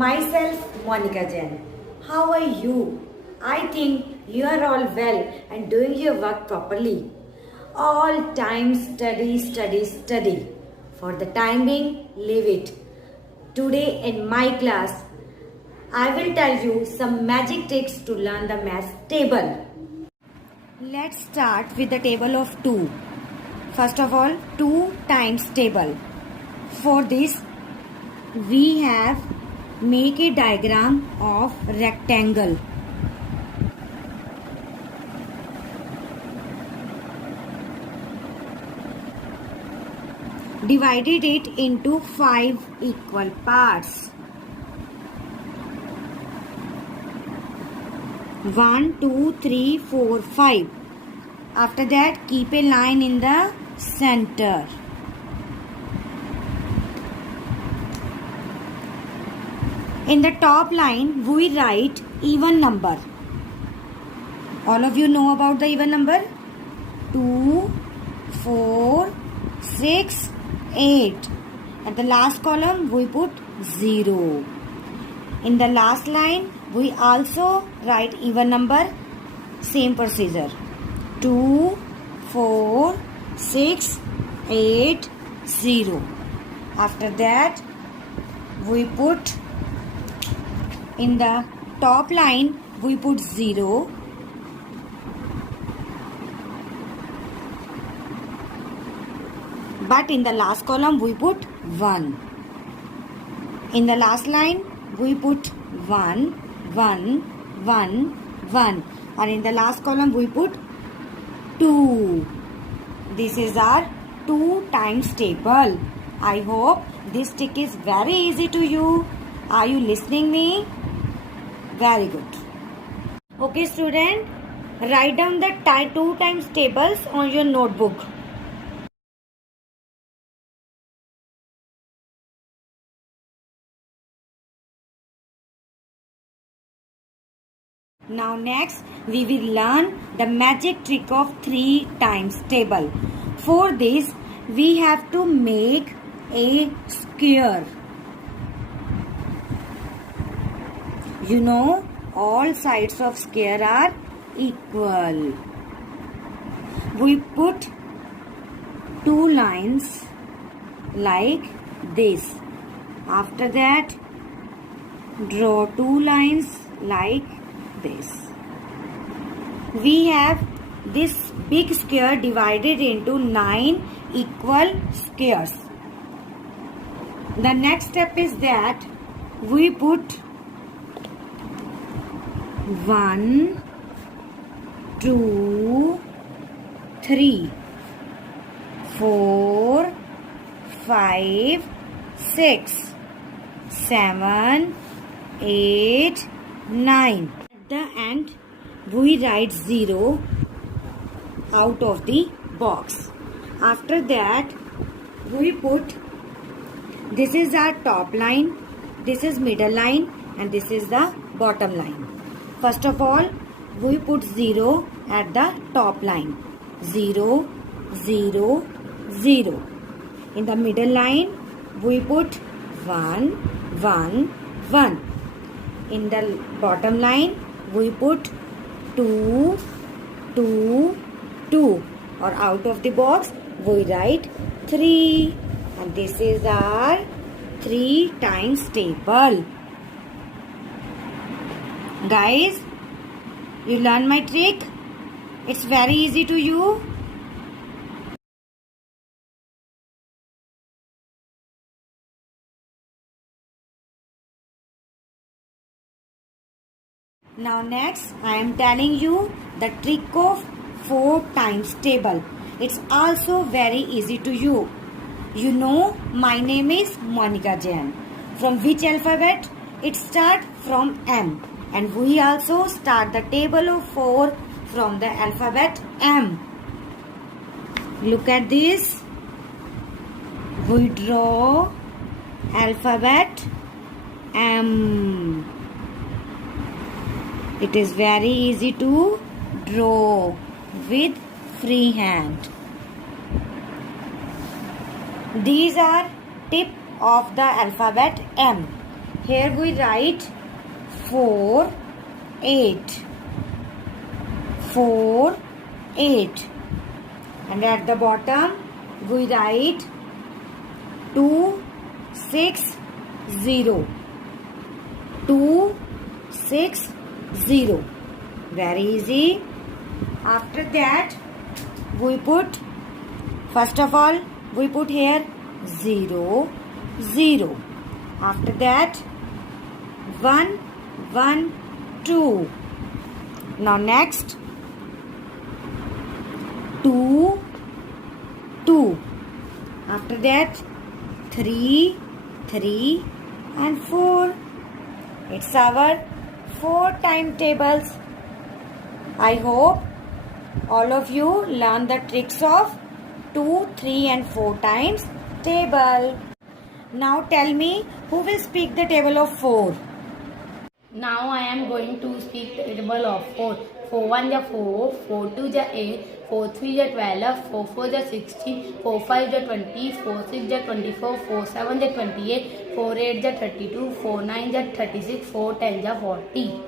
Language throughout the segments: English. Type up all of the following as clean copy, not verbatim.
Myself, Monica Jain. How are you? I think you are all well and doing your work properly. All time study, study, study. For the time being, leave it. Today in my class, I will tell you some magic tricks to learn the math table. Let's start with the table of 2. First of all, 2 times table. For this, we have make a diagram of rectangle. Divided it into 5 equal parts. 1, 2, 3, 4, 5. After that, keep a line in the center. In the top line, we write even number. All of you know about the even number? 2, 4, 6, 8. At the last column, we put 0. In the last line, we also write even number. Same procedure. 2, 4, 6, 8, 0. After that, we put in the top line, we put 0. But in the last column, we put 1. In the last line, we put 1, 1, 1, 1. And in the last column, we put 2. This is our 2 times table. I hope this trick is very easy to you. Are you listening me? Very good. Okay, student, write down the 2 times tables on your notebook. Now next, we will learn the magic trick of 3 times table. For this, we have to make a square. You know, all sides of square are equal. We put 2 lines like this. After that, draw 2 lines like this. We have this big square divided into 9 equal squares. The next step is that we put 1, 2, 3, 4, 5, 6, 7, 8, 9. At the end, we write 0 out of the box. After that, we put, this is our top line, this is middle line, and this is the bottom line. First of all, we put 0 at the top line. 0, 0, 0. In the middle line, we put 1, 1, 1. In the bottom line, we put 2, 2, 2. Or out of the box, we write 3. And this is our 3 times table. Guys, you learn my trick? It's very easy to you. Now next, I am telling you the trick of 4 times table. It's also very easy to you. You know, my name is Monica Jain. From which alphabet? It starts from M. And we also start the table of 4 from the alphabet M. Look at this. We draw alphabet M. It is very easy to draw with free hand. These are tip of the alphabet M. Here we write 4, 8. 4, 8. And at the bottom we write 2, 6, 0. 2, 6, 0. Very easy. After that, we put, first of all, we put here 0, 0. After that, 1, 1, 2. Now next, 2, 2. After that, 3, 3 and 4. It's our 4 timetables. I hope all of you learn the tricks of 2, 3 and 4 times table. Now tell me, who will speak the table of 4? Now I am going to speak the table of 4. 4 1 is 4, 4 2 is 8, 4 3 is 12, 4 4 is 16, 4 5 is 20, 4 6 is 24, 4 7 is 28, 4 8 is 32, 4 9 is 36, 4 10 is 40.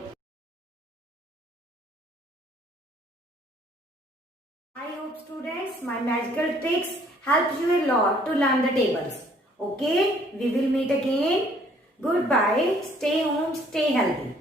I hope students, my magical tricks helps you a lot to learn the tables. Okay, we will meet again. Goodbye. Stay home, stay healthy.